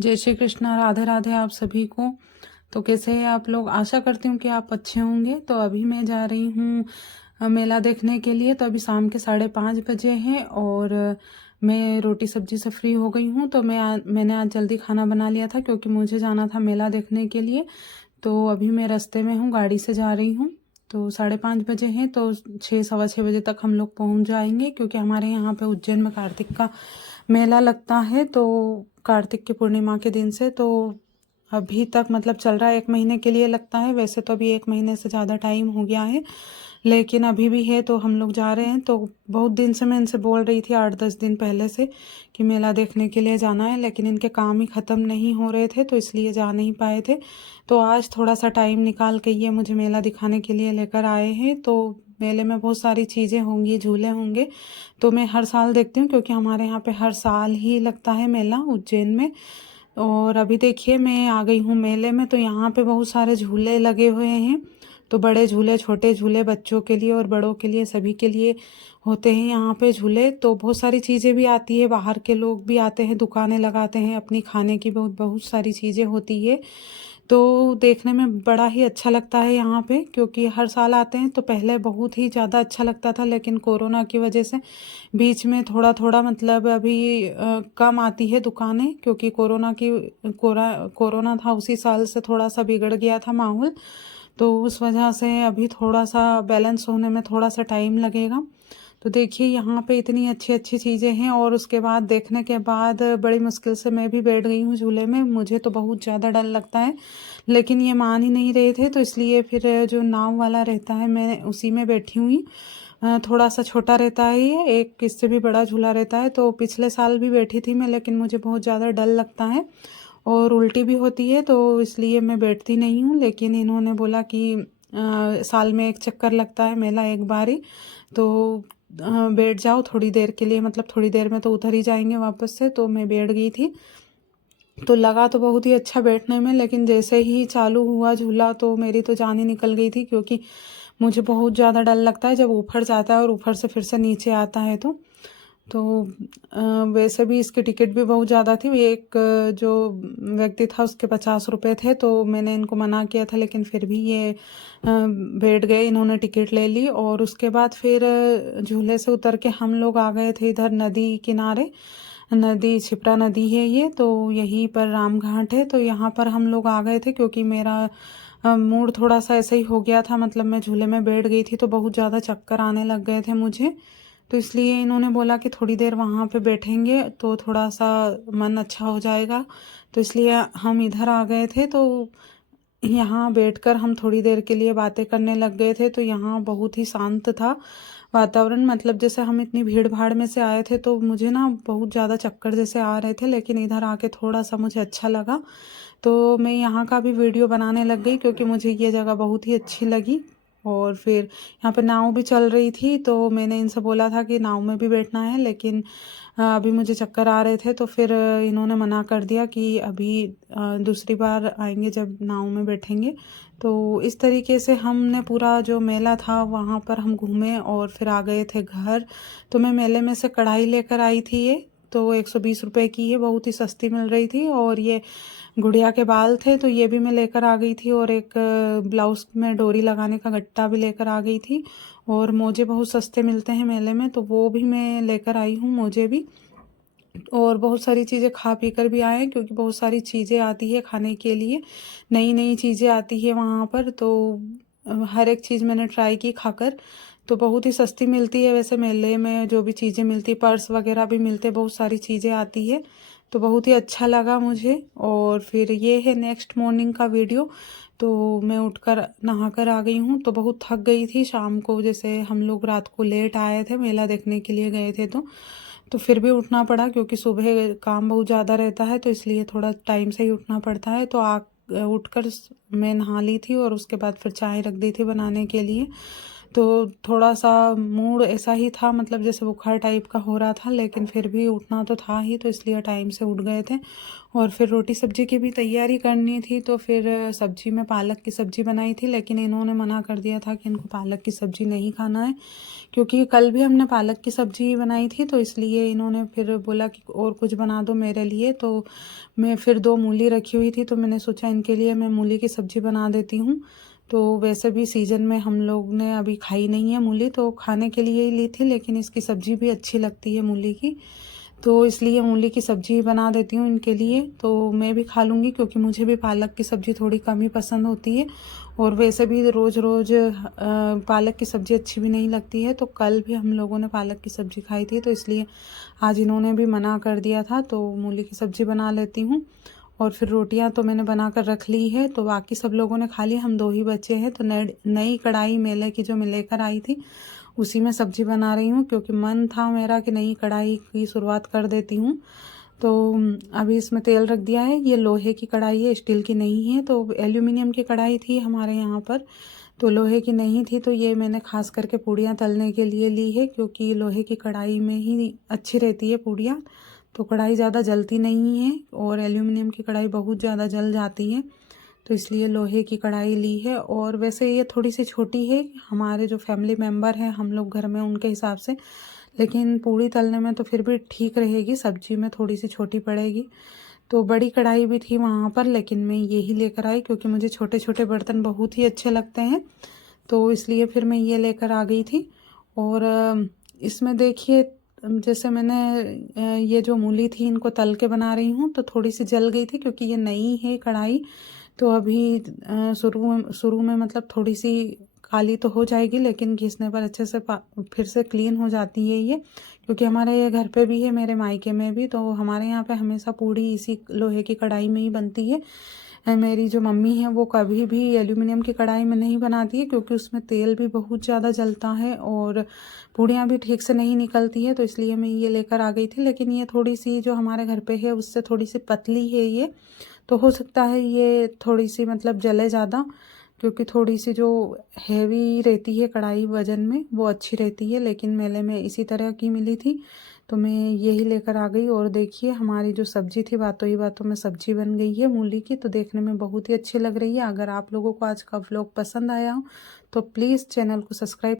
जय श्री कृष्णा, राधे राधे आप सभी को। तो कैसे हैं आप लोग? आशा करती हूँ कि आप अच्छे होंगे। तो अभी मैं जा रही हूँ मेला देखने के लिए। तो अभी शाम के 5:30 बजे हैं और मैं रोटी सब्जी से फ्री हो गई हूँ। तो मैंने आज जल्दी खाना बना लिया था क्योंकि मुझे जाना था मेला देखने के लिए। तो अभी मैं रास्ते में हूँ, गाड़ी से जा रही हूँ। तो 5:30 बजे हैं, तो 6 सवा 6 बजे तक हम लोग पहुँच जाएंगे क्योंकि हमारे यहाँ पे उज्जैन में कार्तिक का मेला लगता है। तो कार्तिक की पूर्णिमा के दिन से तो अभी तक मतलब चल रहा है, 1 महीने के लिए लगता है। वैसे तो अभी 1 महीने से ज़्यादा टाइम हो गया है, लेकिन अभी भी है तो हम लोग जा रहे हैं। तो बहुत दिन से मैं इनसे बोल रही थी, 8-10 दिन पहले से, कि मेला देखने के लिए जाना है, लेकिन इनके काम ही ख़त्म नहीं हो रहे थे तो इसलिए जा नहीं पाए थे। तो आज थोड़ा सा टाइम निकाल के ये मुझे मेला दिखाने के लिए लेकर आए हैं। तो मेले में बहुत सारी चीज़ें होंगी, झूले होंगे। तो मैं हर साल देखती हूँ क्योंकि हमारे यहाँ पे हर साल ही लगता है मेला उज्जैन में। और अभी देखिए मैं आ गई हूँ मेले में। तो यहाँ पे बहुत सारे झूले लगे हुए हैं। तो बड़े झूले, छोटे झूले, बच्चों के लिए और बड़ों के लिए, सभी के लिए होते हैं यहाँ पे झूले। तो बहुत सारी चीज़ें भी आती है, बाहर के लोग भी आते हैं, दुकानें लगाते हैं, अपनी खाने की बहुत बहुत सारी चीज़ें होती है। तो देखने में बड़ा ही अच्छा लगता है यहाँ पे क्योंकि हर साल आते हैं। तो पहले बहुत ही ज़्यादा अच्छा लगता था, लेकिन कोरोना की वजह से बीच में थोड़ा थोड़ा मतलब अभी कम आती है दुकानें, क्योंकि कोरोना था उसी साल से थोड़ा सा बिगड़ गया था माहौल। तो उस वजह से अभी थोड़ा सा बैलेंस होने में थोड़ा सा टाइम लगेगा। तो देखिए यहाँ पे इतनी अच्छी अच्छी चीज़ें हैं और उसके बाद देखने के बाद बड़ी मुश्किल से मैं भी बैठ गई हूँ झूले में। मुझे तो बहुत ज़्यादा डर लगता है, लेकिन ये मान ही नहीं रहे थे तो इसलिए फिर जो नाव वाला रहता है मैं उसी में बैठी हुई। थोड़ा सा छोटा रहता है ये, एक इससे भी बड़ा झूला रहता है। तो पिछले साल भी बैठी थी मैं, लेकिन मुझे बहुत ज़्यादा डर लगता है और उल्टी भी होती है, तो इसलिए मैं बैठती नहीं हूँ। लेकिन इन्होंने बोला कि साल में एक चक्कर लगता है मेला, एक बारी, तो बैठ जाओ थोड़ी देर के लिए, मतलब थोड़ी देर में तो उतर ही जाएंगे वापस से। तो मैं बैठ गई थी। तो लगा तो बहुत ही अच्छा बैठने में, लेकिन जैसे ही चालू हुआ झूला तो मेरी तो जान ही निकल गई थी क्योंकि मुझे बहुत ज़्यादा डर लगता है जब ऊपर जाता है और ऊपर से फिर से नीचे आता है। तो वैसे भी इसकी टिकट भी बहुत ज़्यादा थी। एक जो व्यक्ति था उसके 50 रुपये थे, तो मैंने इनको मना किया था, लेकिन फिर भी ये बैठ गए, इन्होंने टिकट ले ली। और उसके बाद फिर झूले से उतर के हम लोग आ गए थे इधर नदी किनारे। नदी छिपरा नदी है ये, तो यहीं पर राम घाट है। तो यहाँ पर हम लोग आ गए थे क्योंकि मेरा मूड थोड़ा सा ऐसे ही हो गया था, मतलब मैं झूले में बैठ गई थी तो बहुत ज़्यादा चक्कर आने लग गए थे मुझे। तो इसलिए इन्होंने बोला कि थोड़ी देर वहाँ पे बैठेंगे तो थोड़ा सा मन अच्छा हो जाएगा। तो इसलिए हम इधर आ गए थे। तो यहाँ बैठकर हम थोड़ी देर के लिए बातें करने लग गए थे। तो यहाँ बहुत ही शांत था वातावरण, मतलब जैसे हम इतनी भीड़ भाड़ में से आए थे तो मुझे ना बहुत ज़्यादा चक्कर जैसे आ रहे थे, लेकिन इधर आके थोड़ा सा मुझे अच्छा लगा। तो मैं यहाँ का भी वीडियो बनाने लग गई क्योंकि मुझे ये जगह बहुत ही अच्छी लगी। और फिर यहाँ पे नाव भी चल रही थी, तो मैंने इनसे बोला था कि नाव में भी बैठना है, लेकिन अभी मुझे चक्कर आ रहे थे तो फिर इन्होंने मना कर दिया कि अभी दूसरी बार आएंगे जब नाव में बैठेंगे। तो इस तरीके से हमने पूरा जो मेला था वहाँ पर हम घूमे और फिर आ गए थे घर। तो मैं मेले में से कढ़ाई लेकर आई थी, ये तो 120 रुपये की है, बहुत ही सस्ती मिल रही थी। और ये गुड़िया के बाल थे तो ये भी मैं लेकर आ गई थी, और एक ब्लाउज में डोरी लगाने का गट्टा भी लेकर आ गई थी। और मोजे बहुत सस्ते मिलते हैं मेले में, तो वो भी मैं लेकर आई हूँ, मोजे भी। और बहुत सारी चीज़ें खा पी कर भी आए हैं क्योंकि बहुत सारी चीज़ें आती है खाने के लिए, नई नई चीज़ें आती है वहाँ पर। तो हर एक चीज़ मैंने ट्राई की खाकर। तो बहुत ही सस्ती मिलती है वैसे मेले में जो भी चीज़ें मिलती, पर्स वगैरह भी मिलते, बहुत सारी चीज़ें आती है। तो बहुत ही अच्छा लगा मुझे। और फिर ये है नेक्स्ट मॉर्निंग का वीडियो। तो मैं उठकर नहा कर आ गई हूँ। तो बहुत थक गई थी शाम को, जैसे हम लोग रात को लेट आए थे, मेला देखने के लिए गए थे। तो फिर भी उठना पड़ा क्योंकि सुबह काम बहुत ज़्यादा रहता है, तो इसलिए थोड़ा टाइम से ही उठना पड़ता है। तो उठकर मैं नहा ली थी और उसके बाद फिर चाय रख दी थी बनाने के लिए। तो थोड़ा सा मूड ऐसा ही था, मतलब जैसे बुखार टाइप का हो रहा था, लेकिन फिर भी उठना तो था ही, तो इसलिए टाइम से उठ गए थे। और फिर रोटी सब्जी की भी तैयारी करनी थी, तो फिर सब्जी में पालक की सब्जी बनाई थी, लेकिन इन्होंने मना कर दिया था कि इनको पालक की सब्जी नहीं खाना है, क्योंकि कल भी हमने पालक की सब्जी बनाई थी, तो इसलिए इन्होंने फिर बोला कि और कुछ बना दो मेरे लिए। तो मैं फिर 2 मूली रखी हुई थी, तो मैंने सोचा इनके लिए मैं मूली की सब्जी बना देती हूँ। तो वैसे भी सीज़न में हम लोग ने अभी खाई नहीं है मूली, तो खाने के लिए ही ली थी, लेकिन इसकी सब्ज़ी भी अच्छी लगती है मूली की, तो इसलिए मूली की सब्ज़ी बना देती हूँ इनके लिए। तो मैं भी खा लूँगी, क्योंकि मुझे भी पालक की सब्ज़ी थोड़ी कम ही पसंद होती है, और वैसे भी रोज़ रोज़ पालक की सब्ज़ी अच्छी भी नहीं लगती है। तो कल भी हम लोगों ने पालक की सब्ज़ी खाई थी, तो इसलिए आज इन्होंने भी मना कर दिया था, तो मूली की सब्ज़ी बना लेती हूँ। और फिर रोटियां तो मैंने बनाकर रख ली है, तो बाकी सब लोगों ने खा ली, हम 2 ही बचे हैं। तो नई कढ़ाई मेले की जो मैं लेकर आई थी, उसी में सब्जी बना रही हूँ, क्योंकि मन था मेरा कि नई कढ़ाई की शुरुआत कर देती हूँ। तो अभी इसमें तेल रख दिया है। ये लोहे की कढ़ाई है, स्टील की नहीं है। तो एल्यूमिनियम की कढ़ाई थी हमारे यहाँ पर, तो लोहे की नहीं थी, तो ये मैंने खास करके पूड़ियाँ तलने के लिए ली है, क्योंकि लोहे की कढ़ाई में ही अच्छी रहती है पूड़ियाँ, तो कढ़ाई ज़्यादा जलती नहीं है, और एल्यूमिनियम की कढ़ाई बहुत ज़्यादा जल जाती है, तो इसलिए लोहे की कढ़ाई ली है। और वैसे ये थोड़ी सी छोटी है, हमारे जो फैमिली मेम्बर हैं हम लोग घर में, उनके हिसाब से, लेकिन पूड़ी तलने में तो फिर भी ठीक रहेगी, सब्जी में थोड़ी सी छोटी पड़ेगी। तो बड़ी कढ़ाई भी थी वहाँ पर, लेकिन मैं यही लेकर आई, क्योंकि मुझे छोटे छोटे बर्तन बहुत ही अच्छे लगते हैं, तो इसलिए फिर मैं ये लेकर आ गई थी। और इसमें देखिए, जैसे मैंने ये जो मूली थी इनको तल के बना रही हूँ, तो थोड़ी सी जल गई थी, क्योंकि ये नई है कढ़ाई, तो अभी शुरू में मतलब थोड़ी सी काली तो हो जाएगी, लेकिन घिसने पर अच्छे से फिर से क्लीन हो जाती है ये, क्योंकि हमारे ये घर पे भी है, मेरे मायके में भी, तो हमारे यहाँ पे हमेशा पूड़ी इसी लोहे की कढ़ाई में ही बनती है। मेरी जो मम्मी है वो कभी भी एल्यूमिनियम की कढ़ाई में नहीं बनाती है, क्योंकि उसमें तेल भी बहुत ज़्यादा जलता है और पूड़ियाँ भी ठीक से नहीं निकलती है, तो इसलिए मैं ये लेकर आ गई थी। लेकिन ये थोड़ी सी जो हमारे घर पे है उससे थोड़ी सी पतली है ये, तो हो सकता है ये थोड़ी सी मतलब जले ज़्यादा, क्योंकि थोड़ी सी जो हैवी रहती है कढ़ाई वजन में वो अच्छी रहती है, लेकिन मेले में इसी तरह की मिली थी, तो मैं यही लेकर आ गई। और देखिए हमारी जो सब्जी थी, बातों ही बातों में सब्जी बन गई है मूली की, तो देखने में बहुत ही अच्छी लग रही है। अगर आप लोगों को आज का व्लॉग पसंद आया हो तो प्लीज़ चैनल को सब्सक्राइब